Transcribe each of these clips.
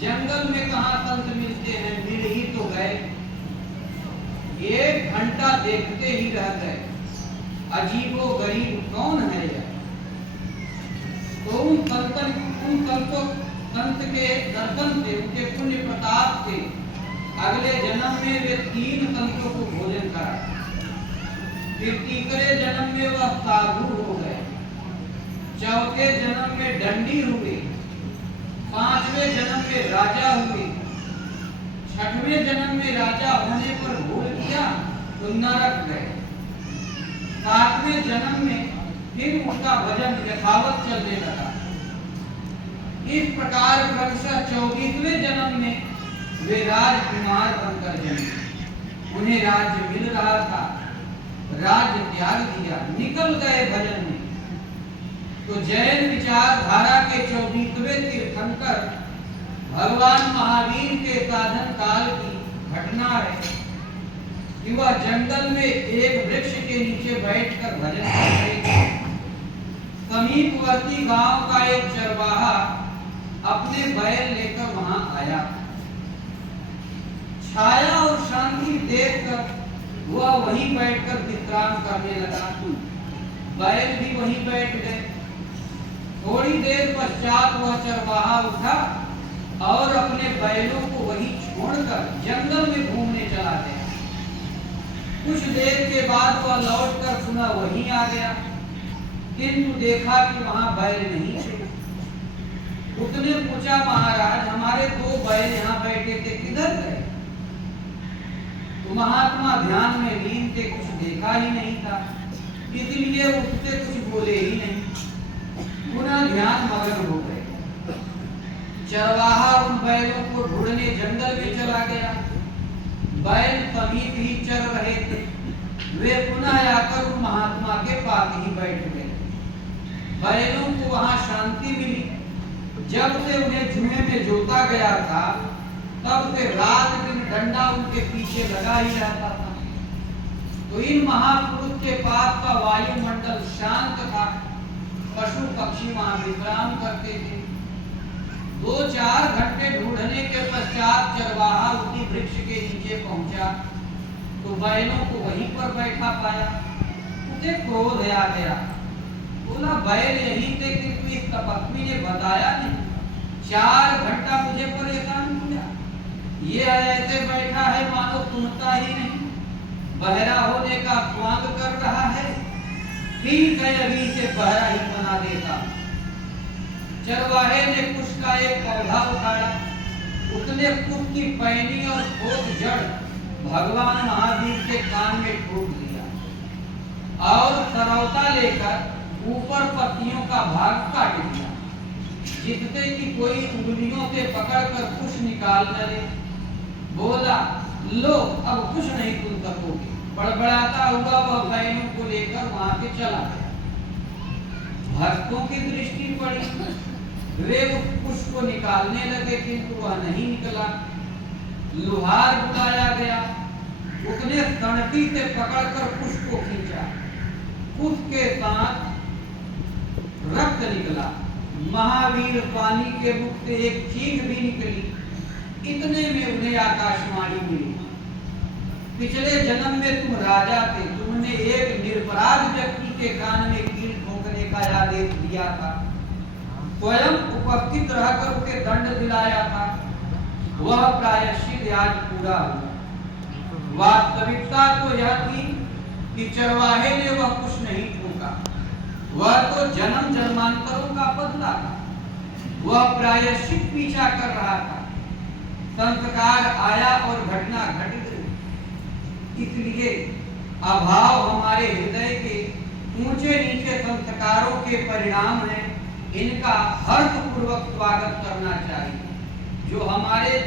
जंगल में कहाँ संत मिलते हैं, मिल ही तो गए। 1 घंटा देखते ही रह गए, अजीबो गरीब कौन है यह। तो उन संत के दर्शन से, उनके पुण्य प्रताप से अगले जन्म में वे 3 संतों को भोजन करा। फिर तीसरे जन्म में वह साधु हो गए, चौथे जन्म में दंडी हुए, 5वें जन्म में राजा हुए, 6वें जन्म में राजा होने पर भूल किया तो नरक गए, 7वें जन्म में फिर उनका भजन यथावत चलने लगा। इस प्रकार क्रमशः 24वें जन्म में वे राजकुमार बनकर जन्मे। उन्हें राज्य मिल रहा था, राज्य त्याग दिया, निकल गए भजन में। तो जैन विचारधारा के 24वें तीर्थंकर भगवान महावीर के साधन काल की घटना है कि वह जंगल में एक वृक्ष के नीचे बैठकर भजन कर रहे थे। समीपवर्ती गांव का एक चरवाहा अपने बैल लेकर वहां आया। छाया और शांति देखकर वह वहीं बैठकर विश्राम करने लगा। बैल भी वहीं बैठ गए। थोड़ी देर पश्चात वह चरवाहा उठा और अपने बैलों को वहीं छोड़कर जंगल में घूमने चला गया। कुछ देर के बाद वह लौटकर पुनः वहीं आ गया, किंतु देखा कि वहां बैल नहीं थे। उसने पूछा, महाराज हमारे 2 बैल यहाँ बैठे थे, किधर गए? तो महात्मा ध्यान में लीन थे, कुछ देखा ही नहीं था, इसलिए उससे कुछ बोले ही नहीं, पुनः ध्यान मग्न हो गए। चरवाहा उन बैलों को ढूंढने जंगल में चला गया। बैल समीप ही चल रहे थे। वे पुनः आकर उन महात्मा के पास ही बैठ गए। बैलों को वहां शांति मिली। जब से उन्हें जुए में जोता गया था, तब से रात दिन डंडा उनके पीछे लगा ही रहता था। तो इन महापुरुष के पास का वायुमंडल शांत था। पशु पक्षी वहां विश्राम करते थे। 2-4 घंटे ढूंढने के पश्चात चरवाहा उसी वृक्ष के नीचे पहुंचा तो बैलों को वहीं पर बैठा पाया। उसे क्रोध आ गया। बोला, बैल यहीं थे किंतु इस तपस्वी ने बताया नहीं, 4 घंटा मुझे परेशान किया। ये ऐसे बैठा है मानो सुनता ही नहीं, बहरा होने का स्वांग कर रहा है। ठीक है, अभी से बहरा ही बना देता। चरवाहे ने कुश का एक पौधा उठाया। उसने कुश की पैनी और ठोस जड़ भगवान महावीर के कान में ठोक दिया और सरौता लेकर ऊपर पत्तियों का भाग काट दिया, जिससे कि कोई उंगलियों से पकड़कर कुछ निकाल न ले। बोला, लो अब कुछ नहीं सुन सकोगे। बड़बड़ाता हुआ वह बैलों को लेकर वहां से चला गया। भक्तों की दृष्टि पड़ी, वे उस कुश को निकालने लगे किंतु वह नहीं निकला। लुहार बुलाया गया। उसने सनटी से पकड़कर कुश को खींचा। कुश के साथ रक्त निकला। महावीर पानी के मुख से एक चीख भी निकली। इतने में उन्हें आकाशवाणी मिली, पिछले जन्म में तुम राजा थे, तुमने एक निरपराध व्यक्ति के कान में कील ठोकने का आदेश दिया था, स्वयं उपस्थित रहकर उसे दंड दिलाया था। वह प्रायश्चित आज पूरा हुआ। वास्तविकता तो यह थी कि चरवाहे ने वह कुछ नहीं ठोका, वह तो जन्म जन्मांतरों का बदला था। वह प्रायश्चित पीछा कर रहा था। संस्कार आया और घटना घट गई। इसलिए अभाव हमारे हृदय के ऊंचे नीचे संस्कारों के परिणाम हैं। इनका हर्षपूर्वक स्वागत करना चाहिए। जो हमारे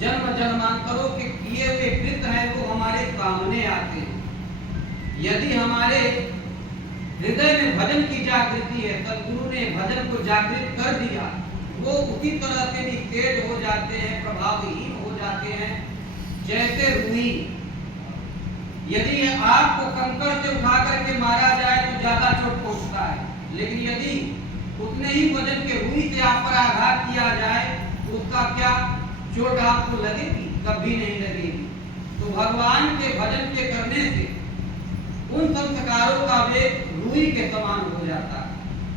जन्म जन्मांतरों के किए हुए कृत हैं वो हमारे सामने आते हैं। यदि हमारे हृदय में भजन की जागृति है, सदगुरु ने भजन को जागृत कर दिया, वो उसी तरह से निषेध हो जाते हैं, प्रभावहीन हो जाते हैं जैसे रुई। यदि आपको कंकड़ से उठा करके मारा जाए तो ज्यादा चोट पहुंचता है, लेकिन यदि उतने ही वजन के रुई से आप पर आघात किया जाए उसका क्या चोट आपको लगेगी? कभी नहीं लगेगी। तो भगवान के भजन के करने से उन संस्कारों का वेग रुई के समान हो जाता है।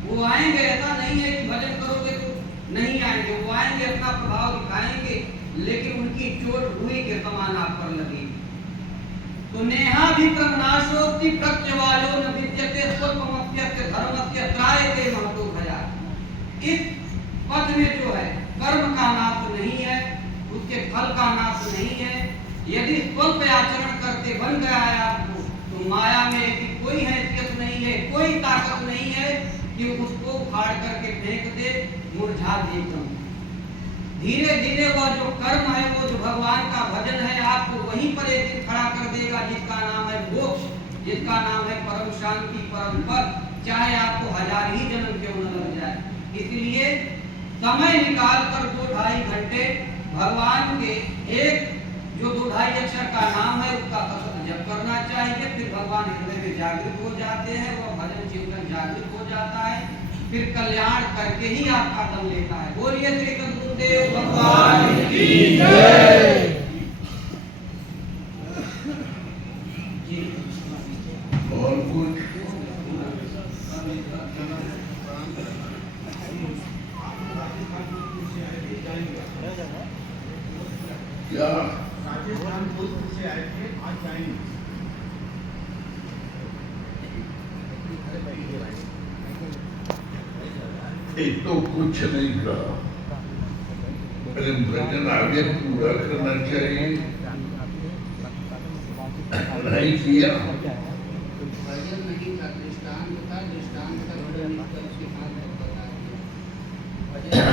वो आएंगे, ऐसा नहीं है कि भजन करोगे तो नहीं आएंगे, वो आएंगे, अपना प्रभाव दिखाएंगे, लेकिन उनकी चोट रुई के समान आप पर लगेगी। तो नेहा विक्रमनाशोक्ति प्रत्यवायो न विद्यते स्वल्पमप्यस्य धर्मस्य त्रायते महतो भया। इस पद में जो है कर्म का नाश नहीं है, उसके फल का नाश नहीं है। यदि स्वल्प आचरण करते बन गया है आपको, तो माया में ऐसी कोई हैसियत नहीं है, कोई ताकत नहीं है कि उसको उखाड़ करके फेंक दे, मुरझा दे। धीरे धीरे वह जो कर्म है, वो जो भगवान का भजन है, आपको वहीं पर एक दिन खड़ा कर देगा, जिसका नाम है मोक्ष, जिसका नाम है परम शांति, परम पद, चाहे आपको 1000 ही जन्म क्यों न लग जाए। इसलिए समय निकाल कर 2-2.5 घंटे भगवान के एक जो 2-2.5 अक्षर का नाम है उसका सतत जप करना चाहिए। फिर भगवान हृदय में जागृत हो जाते हैं, वह भजन चिंतन जागृत हो जाता है, फिर कल्याण करके ही आपका दम लेता है। बोलिए श्री सद्गुरुदेव भगवान की जय। और कुछ क्या राजस्थान से आए थे, आज जाएंगे। एक तो कुछ नहीं कहा, अरे भजन आगे पूरा करना चाहिए, नहीं किया। भजन नहीं था, दृष्टांत था, दृष्टांत का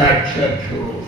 अच्छा छोड़ो,